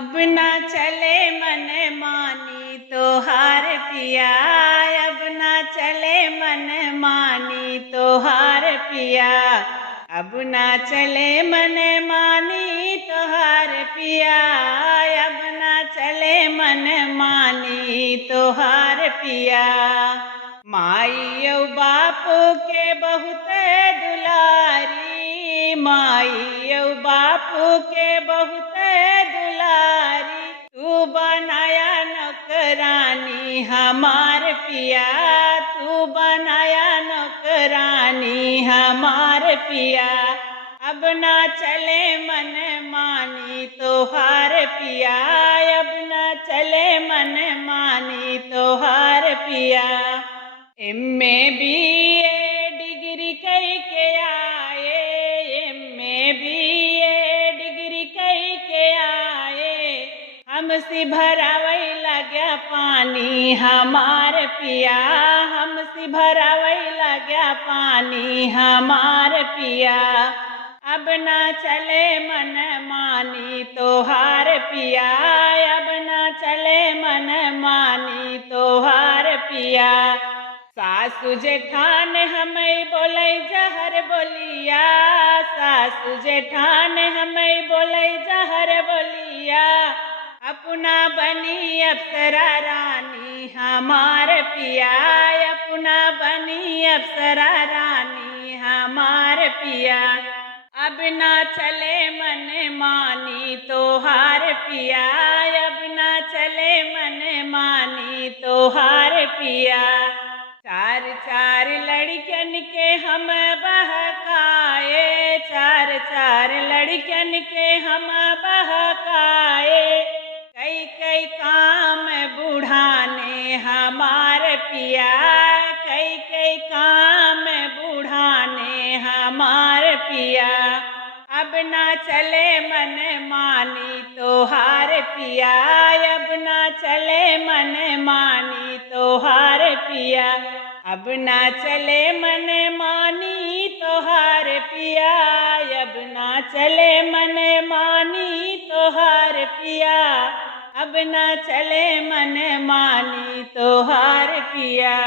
अब ना चले मन मानी तोहार पिया, अब ना चले मन मानी तोहार पिया, अब ना चले मन मानी तोहार पिया, अब ना चले मन मानी तोहार पिया। माई औ बापू के बहुत दुलारी, माई औ बापू के बहुत दुलारी, तू बनाया नौकरानी हमार पिया, तू बनाया नौकरानी हमार पिया। अब ना चले मन मानी तोहार पिया, अब ना चले मन मानी तोहार पिया। एम.ए. बी.ए. डिग्री कई के आए, एम.ए. बी.ए. डिग्री कई के आए, हमसे भरावई लग्या पानी हमार पिया, हमसे भरावई लग्या पानी हमार पिया। अब ना चले मन मानी तोहार पिया, अब ना चले मन मानी तोहार पिया। सासु जेठान हमें बोलै जहर बोलिया, सासु जेठान हमें बोलै जहर बोलिया, अपना बनी अप्सरा रानी हमार पिया, अपना बनी अप्सरा रानी हमार पिया। अब ना चले मन मानी तोहार पिया, अब ना चले मन मानी तोहार पिया। चार चार लड़कन के हम बहकाए, चार चार लड़कन के हम बहकाए, कई कई काम बुढ़ाने हमार पिया, कई कई काम बुढ़ाने हमार पिया। अब ना चले मन मानी तोहार पिया, अब ना चले मन मानी तोहार पिया, अब ना चले मन मानी तोहार पिया, अब ना चले मन मानी तोहार पिया, अब ना चले मन मानी तोहार पिया।